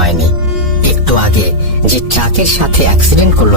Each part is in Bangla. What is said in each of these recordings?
হয়নি। একটু আগে যে ট্রাকের সাথে অ্যাক্সিডেন্ট করলো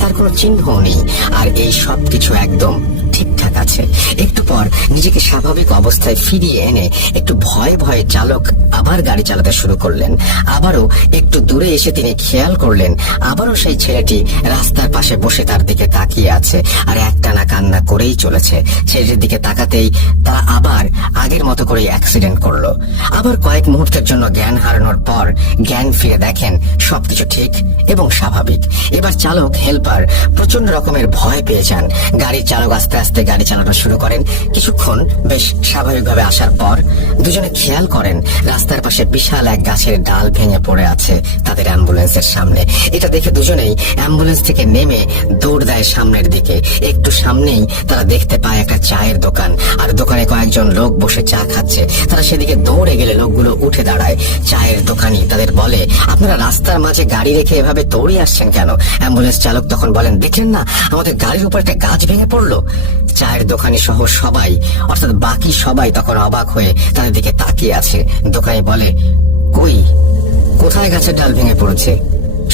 তার কোনো চিহ্নও নেই। আর এই সব কিছু একদম ঠিকঠাক আছে। একটু পর নিজেকে স্বাভাবিক অবস্থায় ফিরিয়ে এনে একটু ভয়ে ভয়ে চালক আবার গাড়ি চালাতে শুরু করলেন। আবারও একটু দূরে এসে তিনি খেয়াল করলেন আবারও সেই ছেলেটি রাস্তার পাশে বসে তার দিকে তাকিয়ে আছে আর একটানা কান্না করেই চলেছে। ছেলেটির দিকে তাকাতেই তারা আবার আগের মতো করে অ্যাক্সিডেন্ট করলো। আবার কয়েক মুহূর্তের জন্য জ্ঞান হারানোর পর জ্ঞান ফিরে দেখেন সবকিছু ঠিক এবং স্বাভাবিক। এবার চালক হেল্পার প্রচন্ড রকমের ভয় পেয়ে যান। গাড়ির চালক আস্তে আস্তে গাড়ি চালানো শুরু করেন। কিছুক্ষণ বেশ স্বাভাবিকভাবে আসার পর দুজনে খেয়াল করেন রাস্তার পাশে বিশাল এক গাছের ডাল ভেঙে পড়ে আছে তাদের অ্যাম্বুলেন্সের সামনে। এটা দেখে দুজনেই অ্যাম্বুলেন্স থেকে নেমে দৌড় দেয় সামনের দিকে। একটু সামনেই তারা দেখতে পায় একটা চায়ের দোকান, আর দোকানে কয়েকজন লোক বসে চা খাচ্ছে। তারা সেদিকে দৌড়ে গেলে লোকগুলো উঠে দাঁড়ায়। চায়ের দোকানি তাদের বলে, আপনারা রাস্তার মাঝে গাড়ি রেখে এভাবে দৌড়ে আসছেন কেন? অ্যাম্বুলেন্স চালক তখন বলেন, দেখলেন না আমাদের গাড়ির উপর একটা গাছ ভেঙে পড়লো। চায়ের দোকানি সহ সবাই, অর্থাৎ বাকি সবাই তখন অবাক হয়ে তাদের দিকে তাকিয়ে আছে। দোকানি বলে, কোথায় গাছের ডাল ভেঙে পড়েছে?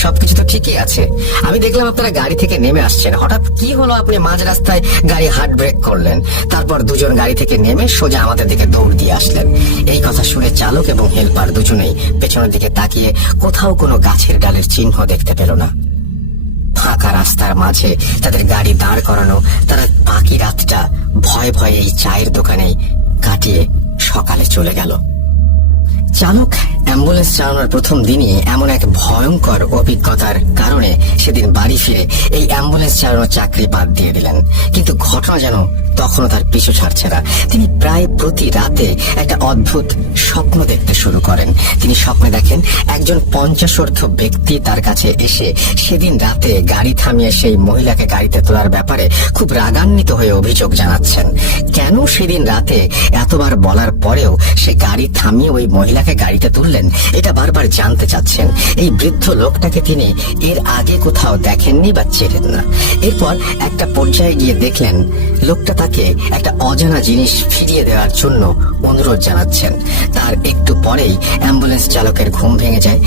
সবকিছু তো ঠিকই আছে। আমি দেখলাম আপনারা গাড়ি থেকে নেমে আসছেন, হঠাৎ কি হলো আপনি মাঝ রাস্তায় গাড়ি হার্ড ব্রেক করলেন, তারপর দুজন গাড়ি থেকে নেমে সোজা আমাদের দিকে দৌড় দিয়ে আসলেন। এই কথা শুনে চালক এবং হেল্পার দুজনেই পেছনের দিকে তাকিয়ে কোথাও কোনো গাছের ডালের চিহ্ন দেখতে পেল না। ফাঁকা রাস্তার মাঝে তাদের গাড়ি দাঁড় করানো। তারা বাকি রাতটা ভয়ে ভয়ে এই চায়ের দোকানেই কাটিয়ে সকালে চলে গেল। চালক অ্যাম্বুলেন্স চালানোর প্রথম দিনই এমন এক ভয়ঙ্কর অভিজ্ঞতার কারণে সেদিন বাড়ি ফিরে এই অ্যাম্বুলেন্স চালানোর চাকরি বাদ দিয়ে দিলেন। কিন্তু ঘটনা যেন তখনও তার পিছু ছাড়ছে না। তিনি প্রায় প্রতি রাতে একটা অদ্ভুত স্বপ্ন দেখতে শুরু করেন। তিনি স্বপ্নে দেখেন একজন 50 ব্যক্তি তার কাছে এসে সেদিন রাতে গাড়ি থামিয়ে সেই মহিলাকে গাড়িতে তোলার ব্যাপারে খুব রাগান্বিত হয়ে অভিযোগ জানাচ্ছেন। কেন সেদিন রাতে এতবার বলার পরেও সে গাড়ি থামিয়ে ওই মহিলাকে গাড়িতে তুললেন, এটা বারবার জানতে চাচ্ছেন। এই বৃদ্ধ লোকটাকে তিনি এর আগে কোথাও দেখেননি বা চেনেন না। এরপর একটা পর্যায়ে গিয়ে দেখলেন লোকটা তাকে একটা অজানা জিনিস ফিরিয়ে দেওয়ার জন্য অনুরোধ জানাচ্ছেন। তার একটু পরেই অ্যাম্বুলেন্স চালকের ঘুম ভেঙে যায়।